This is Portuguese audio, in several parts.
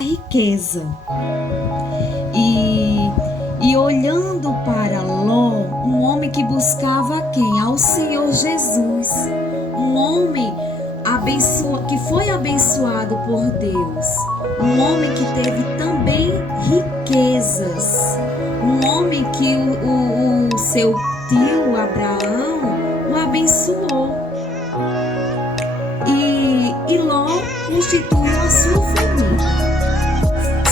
riqueza. E olhando para Ló, um homem que buscava quem? Ao Senhor Jesus. Um homem que foi abençoado por Deus. Um homem que teve também riquezas. Um homem que o seu tio Abraão o abençoou. E Ló constituiu a sua família.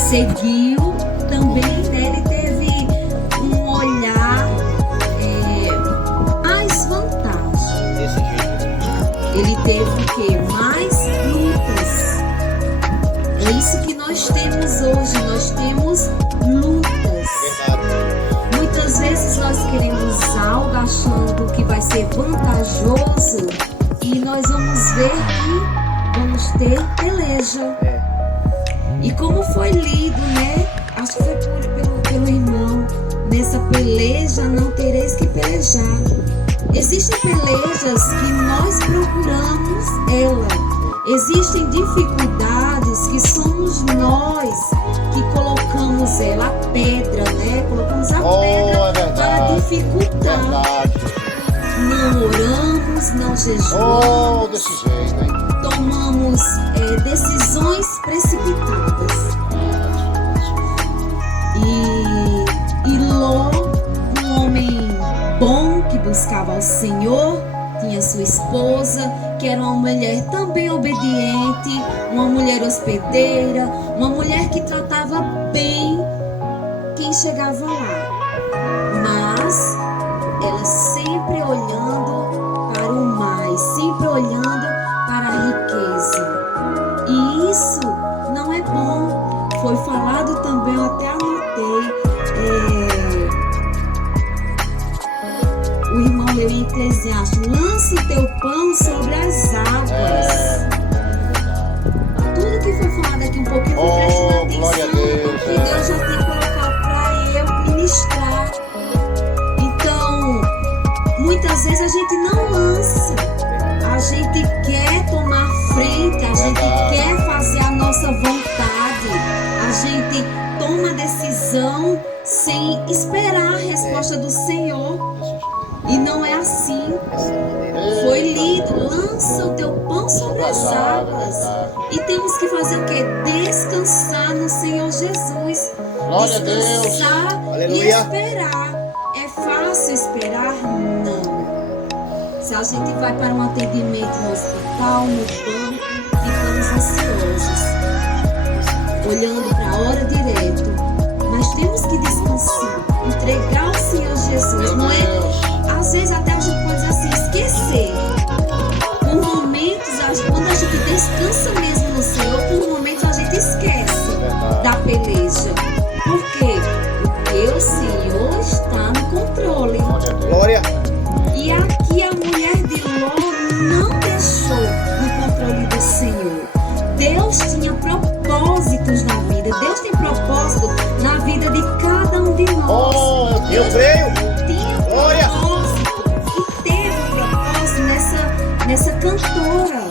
Seguiu também, né? Ele teve um olhar mais vantagem. Desse jeito. Ele teve o quê? Mais lutas. É isso que nós temos hoje. Nós temos lutas. Verdade. Muitas vezes nós queremos algo achando que vai ser vantajoso e nós vamos ver que vamos ter peleja. E como foi lido, né? Acho que foi pelo irmão. Nessa peleja não tereis que pelejar. Existem pelejas que nós procuramos ela. Existem dificuldades que somos nós que colocamos ela, a pedra, né? Colocamos a pedra para dificultar. Verdade. Não oramos, não jejuamos. Desse jeito, hein? Tomamos decisões precipitadas. E Ló, um homem bom que buscava ao Senhor, tinha sua esposa, que era uma mulher também obediente, uma mulher hospedeira, uma mulher que tratava bem quem chegava lá. Mas ela sempre olhando para o mais, sempre olhando para a riqueza. E isso não é bom. Foi falado também, eu até anotei. O irmão leu em Eclesiastes: lance teu pão sobre as águas. Tudo que foi falado aqui um pouquinho, eu prestando atenção. Glória a Deus, que Deus já tem colocado para eu ministrar. Então, muitas vezes a gente não lança. A gente quer tomar frente, a gente quer fazer a nossa vontade. A gente toma decisão sem esperar a resposta do Senhor. E não é assim. Foi lido: lança o teu pão sobre as águas. E temos que fazer o quê? Descansar no Senhor Jesus. Glória a Deus. Descansar e Aleluia. esperar. É fácil esperar? Não. Se a gente vai para um atendimento no hospital, no banco, ficamos ansiosos, olhando para a hora direto. Mas temos que descansar, entregar ao Senhor Jesus. Não é? Às vezes até a gente pode dizer assim, esquecer. Por momentos, quando a gente descansa mesmo no Senhor, por momentos a gente esquece da peleja. Por quê? Porque o Senhor está no controle. Glória. E aqui a mulher de Ló não deixou no controle do Senhor. Deus tinha propósitos na vida. Deus tem propósito na vida de cada um de nós. Eu creio. Tinha Glória. propósito e teve propósito nessa cantora.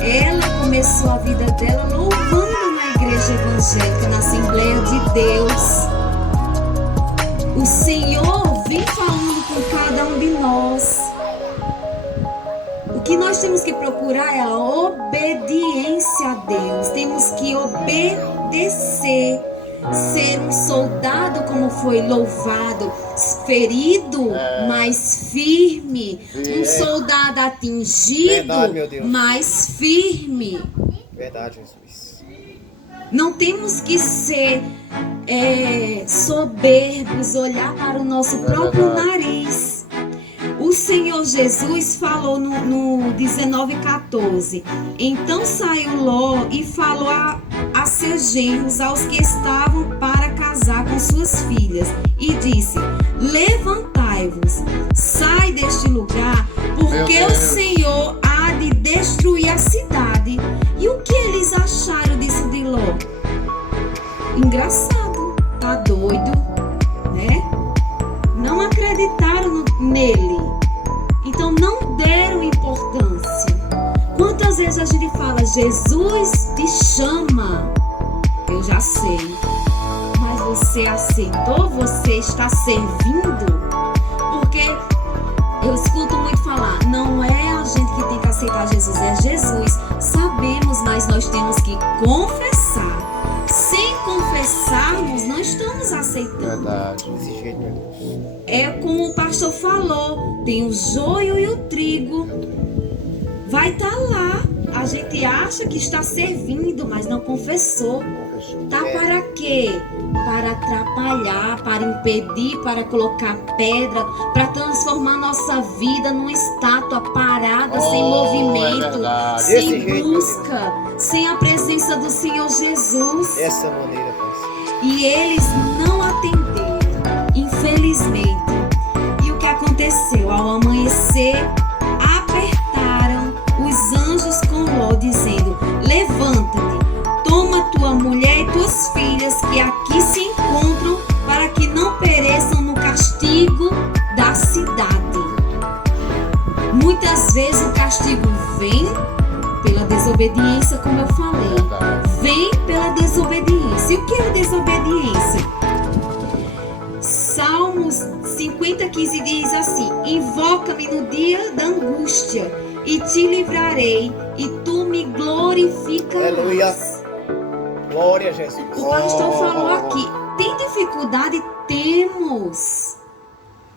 Ela começou a vida dela louvando na igreja evangélica, na Assembleia de Deus. O Senhor vem falando com cada um de nós. O que nós temos que procurar é a obediência a Deus. Temos que obedecer. Ser um soldado, como foi louvado, ferido, mas firme. Um soldado atingido, Verdade, meu Deus. mas firme. Verdade, Jesus. Não temos que ser soberbos, olhar para o nosso próprio nariz. O Senhor Jesus falou no 19:14. Então saiu Ló e falou a seus genros, aos que estavam para casar com suas filhas, e disse: levantai-vos, sai deste lugar, porque o Senhor há de destruir a cidade. E o que eles acharam disso de Ló? Engraçado, tá doido, né? Não acreditaram nele. Então não deram importância. Quantas vezes a gente fala, Jesus te chama, Eu já sei. Mas você aceitou? Você está servindo? Porque eu escuto muito falar, não é a gente que tem que aceitar Jesus, é Jesus. Sabemos, mas nós temos que confessar. Sem confessarmos, não estamos aceitando. Verdade. Desse jeito, meu Deus. É como o pastor falou, tem o joio e o trigo. Vai estar lá. A gente acha que está servindo, mas não confessou. Tá para quê? Para atrapalhar, para impedir, para colocar pedra, para transformar nossa vida numa estátua parada, sem movimento, Desse sem jeito, busca, sem a presença do Senhor Jesus. Dessa maneira, Pai. E eles não atenderam, infelizmente. E o que aconteceu? Ao amanhecer, apertaram os anjos com Ló, dizendo: levanta-te, toma tua mulher e tuas filhas que aqui se encontram, para que não pereçam no castigo da cidade. Muitas vezes o castigo vem pela desobediência, como eu falei. Vem pela desobediência. E o que é a desobediência? Salmos 50:15 diz assim: invoca-me no dia da angústia e te livrarei e tu me glorificarás. Aleluia. Glória a Jesus. O pastor falou aqui, tem dificuldade? Temos.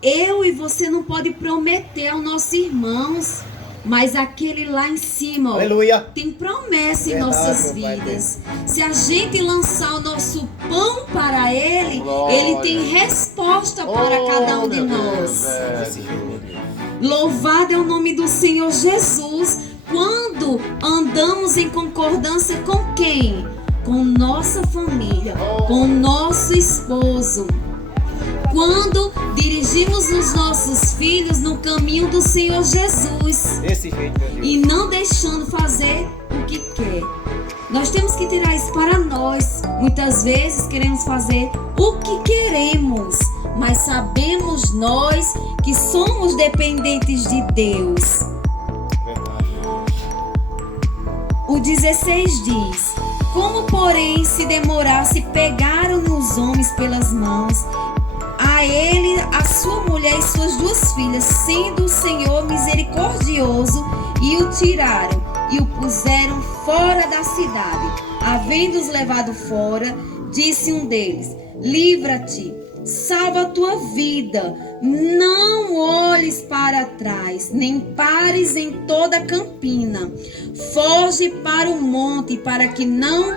Eu e você não pode prometer aos nossos irmãos, mas aquele lá em cima, ó, Aleluia. tem promessa em Verdade, nossas meu Pai vidas. Se a gente lançar o nosso pão para Ele, Glória. Ele tem resposta para cada um de nós. Desse jeito, meu Deus. Louvado é o nome do Senhor Jesus. Quando andamos em concordância com quem? Com nossa família, com nosso esposo. Quando dirigimos os nossos filhos no caminho do Senhor Jesus Desse jeito, meu Deus. e não deixando fazer o que quer. Nós temos que tirar isso para nós. Muitas vezes queremos fazer o que queremos, mas sabemos nós que somos dependentes de Deus. Verdade. O 16 diz: como porém se demorasse, pegaram os homens pelas mãos, a ele, a sua mulher e suas duas filhas, sendo o Senhor misericordioso, e o tiraram e o puseram fora da cidade. Havendo-os levado fora, disse um deles: livra-te, salva a tua vida, não olhes para trás, nem pares em toda a campina, foge para o monte, para que não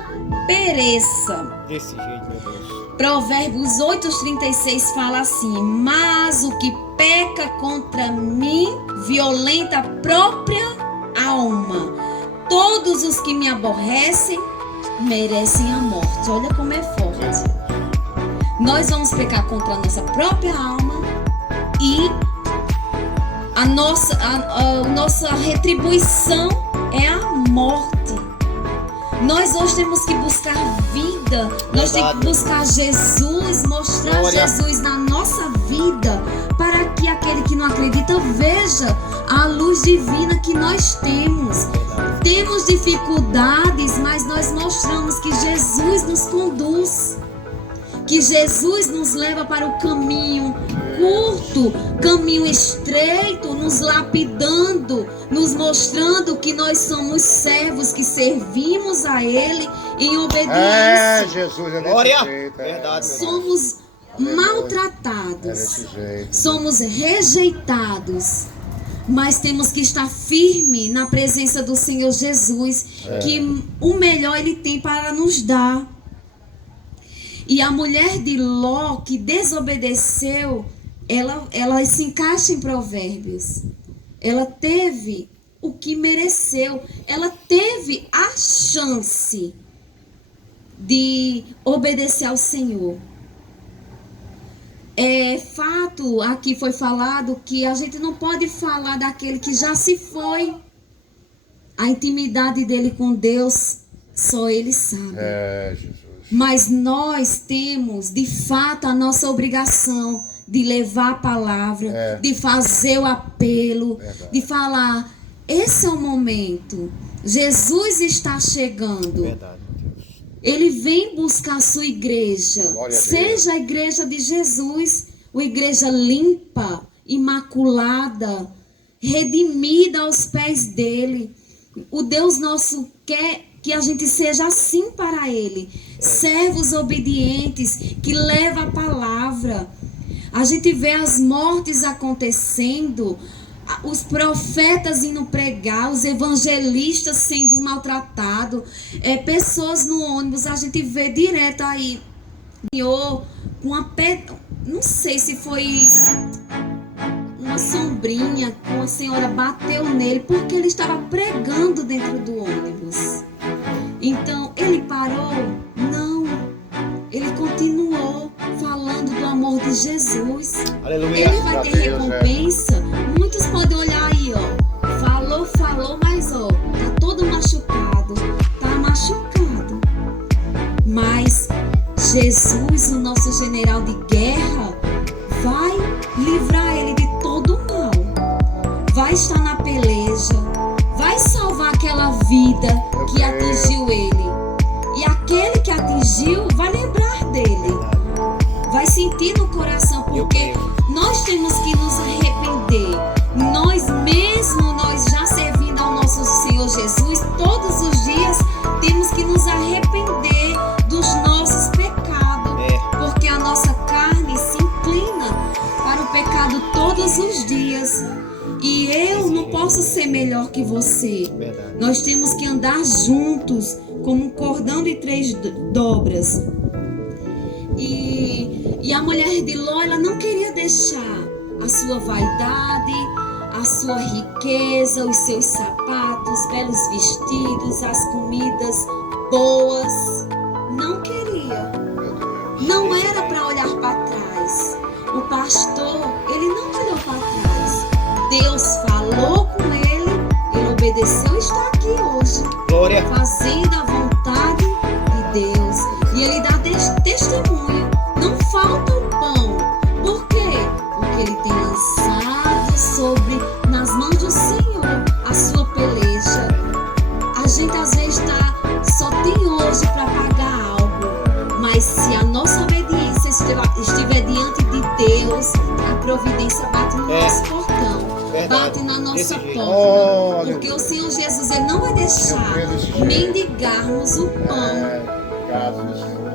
pereça. Desse jeito, meu Deus. Provérbios 8:36 fala assim: mas o que peca contra mim violenta a própria alma. Todos os que me aborrecem merecem a morte. Olha como é forte. Nós vamos pecar contra a nossa própria alma e a nossa retribuição é a morte. Nós hoje temos que buscar vida, nós temos que buscar Jesus, mostrar Glória. Jesus na nossa vida, para que aquele que não acredita veja a luz divina que nós temos. Temos dificuldades, mas nós mostramos que Jesus nos conduz, que Jesus nos leva para o caminho curto, caminho estreito, nos lapidando, nos mostrando que nós somos servos, que servimos a Ele em obediência. Jesus, é desse Glória. jeito. Verdade, meu Deus. Somos É maltratados, desse jeito. somos rejeitados, mas temos que estar firme na presença do Senhor Jesus, que o melhor Ele tem para nos dar. E a mulher de Ló, que desobedeceu, ela se encaixa em Provérbios. Ela teve o que mereceu. Ela teve a chance de obedecer ao Senhor. É fato, aqui foi falado que a gente não pode falar daquele que já se foi. A intimidade dele com Deus, só ele sabe. Jesus. Mas nós temos, de fato, a nossa obrigação de levar a palavra, de fazer o apelo, de falar: esse é o momento, Jesus está chegando. Verdade, meu Deus. Ele vem buscar a sua igreja. Glória a Deus. Seja a igreja de Jesus, uma igreja limpa, imaculada, redimida aos pés dele. O Deus nosso quer que a gente seja assim para ele. Servos obedientes, que levam a palavra. A gente vê as mortes acontecendo, os profetas indo pregar, os evangelistas sendo maltratados, pessoas no ônibus, a gente vê direto aí, com uma pedra, não sei se foi uma sombrinha, uma senhora bateu nele porque ele estava pregando dentro do ônibus. Então, ele parou? Não. Ele continuou falando do amor de Jesus. Aleluia. Ele vai ter recompensa. Muitos podem olhar aí, ó. Falou, mas ó, tá todo machucado. Tá machucado. Mas Jesus, o nosso general de guerra, vai livrar ele de todo o mal. Vai estar na peleja. Vai salvar aquela vida que atingiu ele. E aquele que atingiu vai lembrar dele. Vai sentir no coração, porque nós temos que nos arrepender. Nós mesmo, nós já servindo ao nosso Senhor Jesus, todos os dias temos que nos arrepender dos nossos pecados. Porque a nossa carne se inclina para o pecado todos os dias. E eu não posso ser melhor que você. Verdade. Nós temos que andar juntos, como um cordão de 3 dobras. E a mulher de Ló, ela não queria deixar a sua vaidade, a sua riqueza, os seus sapatos, belos vestidos, as comidas boas. Não queria. Não era para olhar para trás. O pastor, ele não olhou para trás. Deus falou com ele obedeceu e está aqui hoje. Glória. Fazendo a vontade de Deus. E ele dá testemunho. Não falta o pão. Por quê? Porque ele tem lançado nas mãos do Senhor a sua peleja. A gente às vezes só tem hoje para pagar algo. Mas se a nossa obediência estiver diante de Deus, a providência bate no nosso portão. Bate na nossa porta. Porque o Senhor Jesus, ele não vai deixar mendigarmos o pão.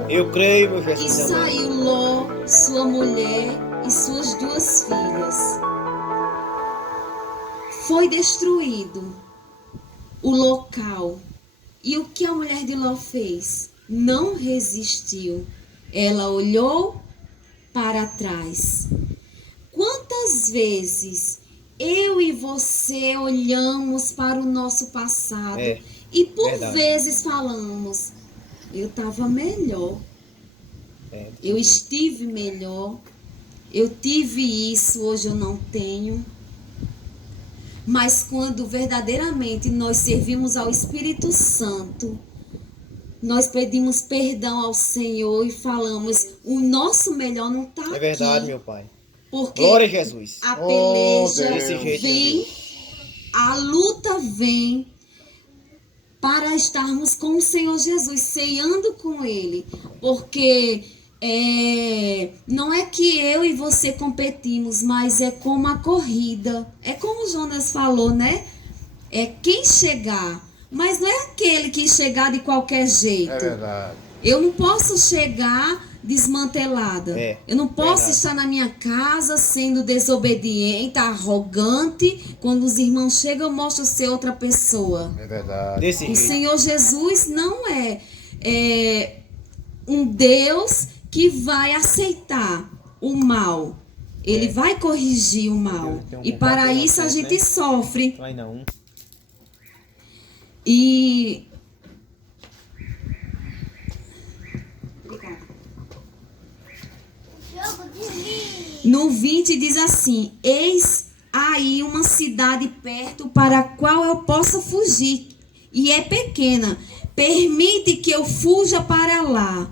Eu creio, meu E Jesus. saiu Ló, sua mulher e suas 2 filhas. Foi destruído o local. E o que a mulher de Ló fez? Não resistiu. Ela olhou para trás. Quantas vezes eu e você olhamos para o nosso passado e por vezes falamos, eu estava melhor, eu estive melhor, eu tive isso, hoje eu não tenho. Mas quando verdadeiramente nós servimos ao Espírito Santo, nós pedimos perdão ao Senhor e falamos, o nosso melhor não está aqui. É verdade, meu Pai. Porque Glória a Jesus. a peleja Deus. vem, a luta vem para estarmos com o Senhor Jesus, ceando com Ele. Porque não é que eu e você competimos, mas é como a corrida. É como o Jonas falou, né? É quem chegar. Mas não é aquele que chegar de qualquer jeito. É verdade. Eu não posso chegar desmantelada. Eu não posso estar na minha casa sendo desobediente, arrogante. Quando os irmãos chegam, eu mostro ser outra pessoa. É verdade. Desse O jeito. Senhor Jesus não é um Deus que vai aceitar o mal. Ele vai corrigir o mal. Tem um E para compacto isso a na frente, gente né? sofre. Vai não. E no 20 diz assim: eis aí uma cidade perto para a qual eu possa fugir, e é pequena. Permite que eu fuja para lá,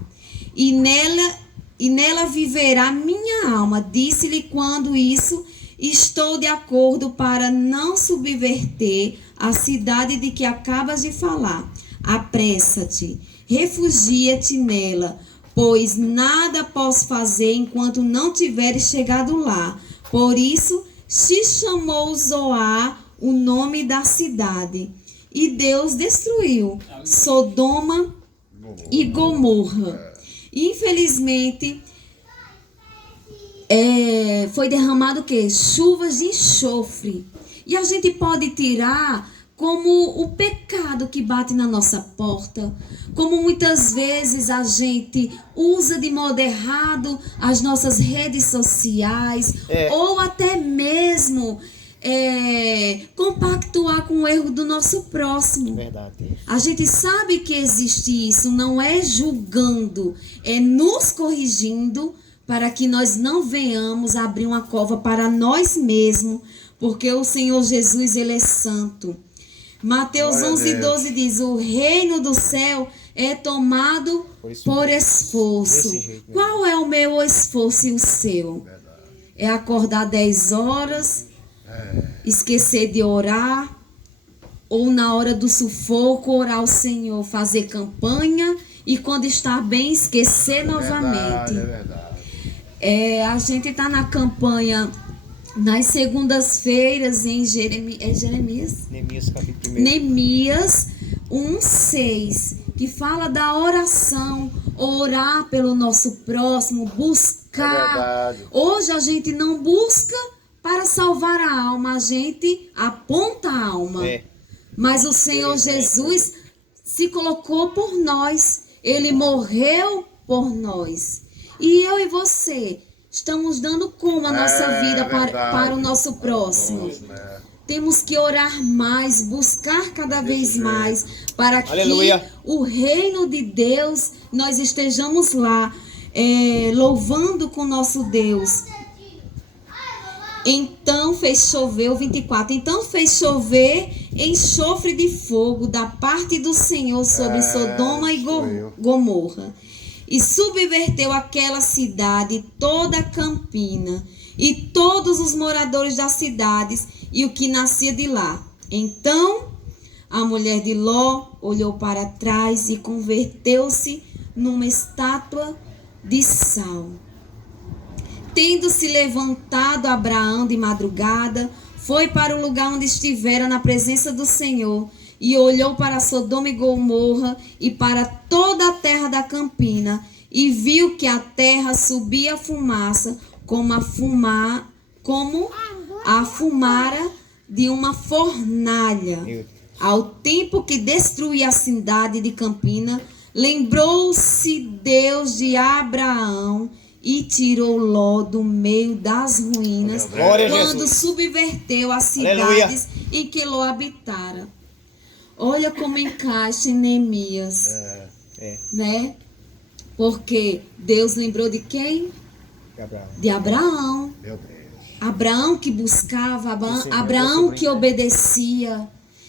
e nela viverá minha alma. Disse-lhe quando isso, estou de acordo para não subverter a cidade de que acabas de falar. Apressa-te, refugia-te nela, pois nada posso fazer enquanto não tiveres chegado lá. Por isso se chamou Zoar o nome da cidade. E Deus destruiu Sodoma e Gomorra. Infelizmente, foi derramado o quê? Chuvas de enxofre. E a gente pode tirar como o pecado que bate na nossa porta, como muitas vezes a gente usa de modo errado as nossas redes sociais, ou até mesmo compactuar com o erro do nosso próximo. Verdade. A gente sabe que existe isso, não é julgando, é nos corrigindo para que nós não venhamos abrir uma cova para nós mesmos, porque o Senhor Jesus, Ele é santo. Mateus 11:12 diz: o reino do céu é tomado por esforço. Qual é o meu esforço e o seu? É acordar 10 horas, esquecer de orar, ou na hora do sufoco orar ao Senhor, fazer campanha e quando estar bem esquecer novamente. A gente está na campanha nas segundas-feiras em Jeremias? Neemias capítulo 1. Neemias 1:6, que fala da oração, orar pelo nosso próximo, buscar. Hoje a gente não busca para salvar a alma, a gente aponta a alma. Mas o Senhor Jesus se colocou por nós, Ele morreu por nós. E eu e você estamos dando como a nossa vida para o nosso próximo. Temos que orar mais, buscar cada vez mais, para que o reino de Deus, nós estejamos lá, louvando com o nosso Deus. Então fez chover, o 24, então fez chover enxofre de fogo da parte do Senhor sobre Sodoma e Gomorra. E subverteu aquela cidade, toda a campina, e todos os moradores das cidades, e o que nascia de lá. Então a mulher de Ló olhou para trás e converteu-se numa estátua de sal. Tendo-se levantado Abraão de madrugada, foi para o lugar onde estivera na presença do Senhor, e olhou para Sodoma e Gomorra e para toda a terra da campina, e viu que a terra subia fumaça, como a fumara de uma fornalha. Ao tempo que destruía a cidade de Campina, lembrou-se Deus de Abraão e tirou Ló do meio das ruínas, quando subverteu as cidades em que Ló habitara. Olha como encaixa em Neemias, né? Porque Deus lembrou de quem? De Abraão. Abraão que buscava, Abraão que obedecia.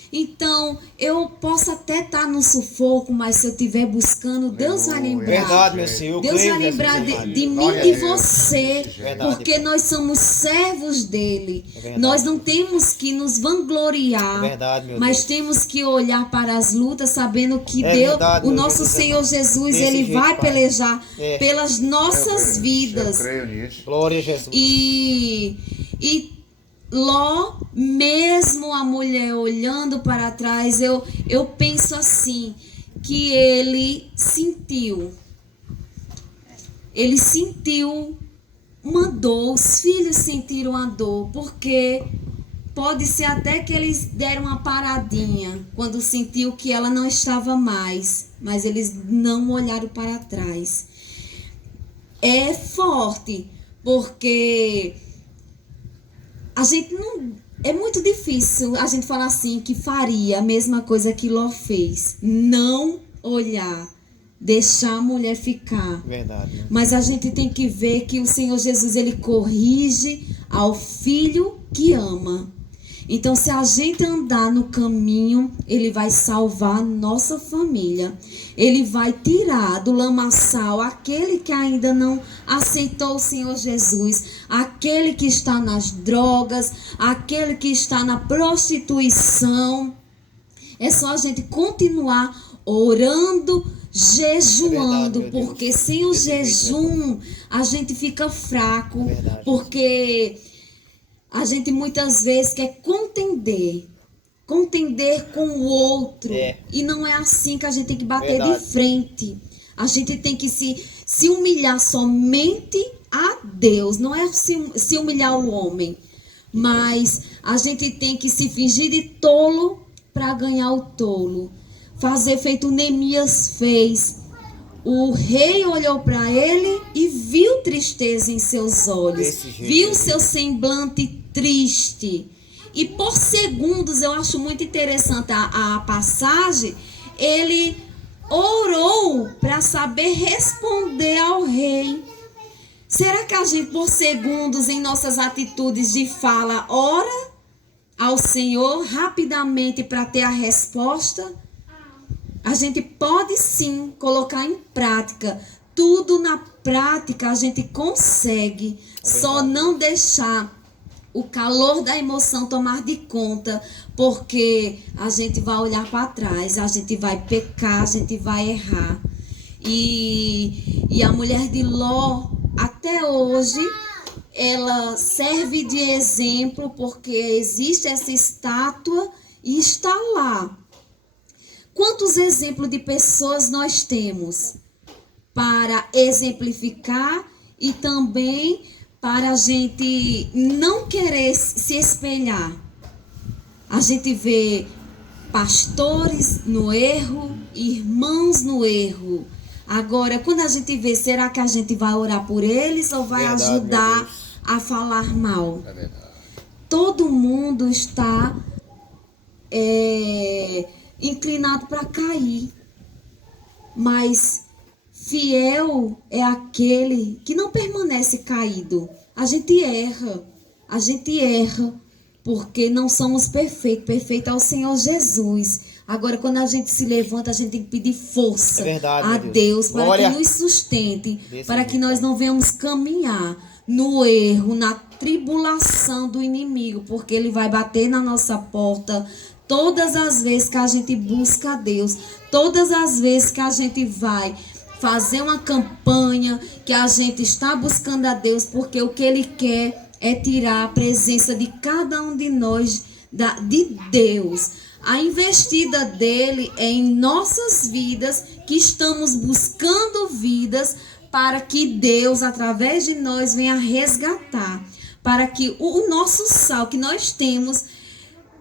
Então, eu posso até estar no sufoco, mas se eu estiver buscando, Deus vai lembrar. Verdade, meu Senhor. Deus vai lembrar de mim e de você, porque nós somos servos dele. Nós não temos que nos vangloriar, mas temos que olhar para as lutas, sabendo que Deus, o nosso Senhor Jesus, Ele vai pelejar pelas nossas vidas. Eu creio nisso. Glória a Jesus. E Ló, mesmo a mulher olhando para trás, eu penso assim, que ele sentiu uma dor, os filhos sentiram a dor, porque pode ser até que eles deram uma paradinha quando sentiu que ela não estava mais, mas eles não olharam para trás. É forte, porque a gente não... É muito difícil a gente falar assim, que faria a mesma coisa que Ló fez. Não olhar, deixar a mulher ficar. Verdade. Mas a gente tem que ver que o Senhor Jesus, Ele corrige ao filho que ama. Então, se a gente andar no caminho, Ele vai salvar a nossa família. Ele vai tirar do lamaçal aquele que ainda não aceitou o Senhor Jesus, aquele que está nas drogas, aquele que está na prostituição. É só a gente continuar orando, jejuando, É verdade, meu porque Deus. sem o Desse jeito, jejum a gente fica fraco, É verdade. porque a gente muitas vezes quer contender com o outro. É. E não é assim que a gente tem que bater Verdade. de frente. A gente tem que se humilhar somente a Deus. Não é se humilhar o homem. Mas a gente tem que se fingir de tolo para ganhar o tolo. Fazer feito Neemias fez. O rei olhou para ele e viu tristeza em seus olhos. Desse jeito, Viu né? seu semblante triste. E por segundos, eu acho muito interessante a passagem, ele orou para saber responder ao rei. Será que a gente, por segundos, em nossas atitudes de fala, ora ao Senhor rapidamente para ter a resposta? A gente pode sim colocar em prática. Tudo na prática a gente consegue. Só não deixar o calor da emoção tomar de conta, porque a gente vai olhar para trás, a gente vai pecar, a gente vai errar. E a mulher de Ló, até hoje, ela serve de exemplo, porque existe essa estátua e está lá. Quantos exemplos de pessoas nós temos para exemplificar e também para a gente não querer se espelhar? A gente vê pastores no erro, irmãos no erro. Agora, quando a gente vê, será que a gente vai orar por eles ou vai Verdade, ajudar meu Deus. a falar mal? É verdade. Todo mundo está inclinado para cair, mas fiel é aquele que não permanece caído. A gente erra, porque não somos perfeitos. Perfeito é o Senhor Jesus. Agora, quando a gente se levanta, a gente tem que pedir força É verdade, a meu Deus para Glória. que nos sustente, Desse para que jeito. nós não venhamos caminhar no erro, na tribulação do inimigo, porque ele vai bater na nossa porta todas as vezes que a gente busca a Deus, todas as vezes que a gente vai fazer uma campanha, que a gente está buscando a Deus, porque o que ele quer é tirar a presença de cada um de nós de Deus. A investida dele é em nossas vidas, que estamos buscando vidas, para que Deus, através de nós, venha resgatar, para que o nosso sal que nós temos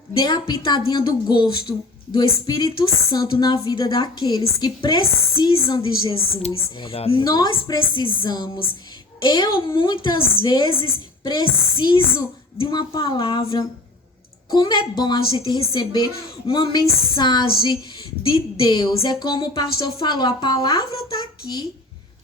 dê a pitadinha do gosto do Espírito Santo na vida daqueles que precisam de Jesus. Verdade, Nós precisamos. Eu muitas vezes preciso de uma palavra. Como é bom a gente receber uma mensagem de Deus. É como o pastor falou, a palavra está aqui,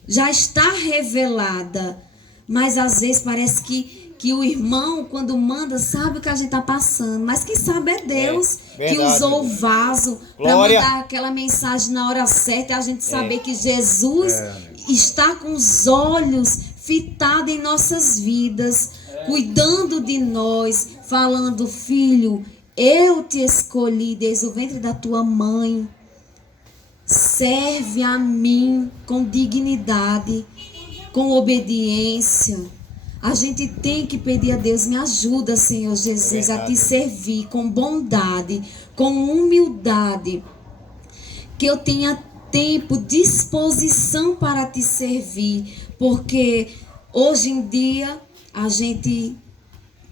já está revelada. Mas às vezes parece que o irmão, quando manda, sabe o que a gente está passando. Mas quem sabe é Deus que verdade, usou o Deus. vaso para Glória. mandar aquela mensagem na hora certa. E a gente saber que Jesus está com os olhos fitados em nossas vidas, cuidando de nós, falando: filho, eu te escolhi desde o ventre da tua mãe. Serve a mim com dignidade, com obediência. A gente tem que pedir a Deus: me ajuda, Senhor Jesus, a te servir com bondade, com humildade. Que eu tenha tempo, disposição para te servir. Porque hoje em dia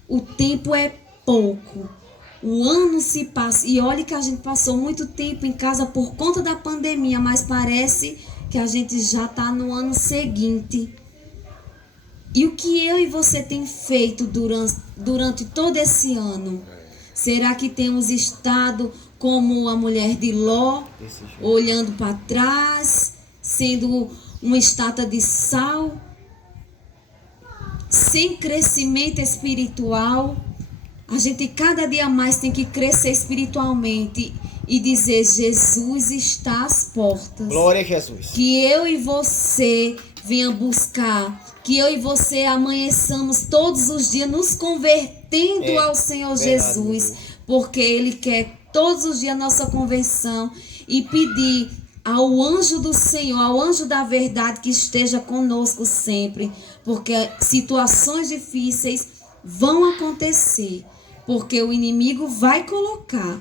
o tempo é pouco. O ano se passa. E olha que a gente passou muito tempo em casa por conta da pandemia, mas parece que a gente já está no ano seguinte. E o que eu e você tem feito durante todo esse ano? Será que temos estado como a mulher de Ló, olhando para trás, sendo uma estátua de sal, sem crescimento espiritual? A gente cada dia mais tem que crescer espiritualmente e dizer: Jesus está às portas. Glória a Jesus. Que eu e você venha buscar, que eu e você amanheçamos todos os dias nos convertendo ao Senhor verdade, Jesus, porque Ele quer todos os dias a nossa convenção e pedir ao anjo do Senhor, ao anjo da verdade, que esteja conosco sempre, porque situações difíceis vão acontecer, porque o inimigo vai colocar,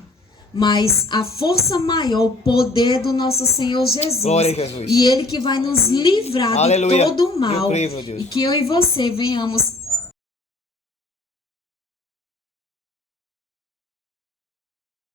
mas a força maior, o poder do nosso Senhor Jesus, Glória a Jesus. e Ele que vai nos livrar Aleluia. de todo o mal, Eu creio, meu Deus. e que eu e você venhamos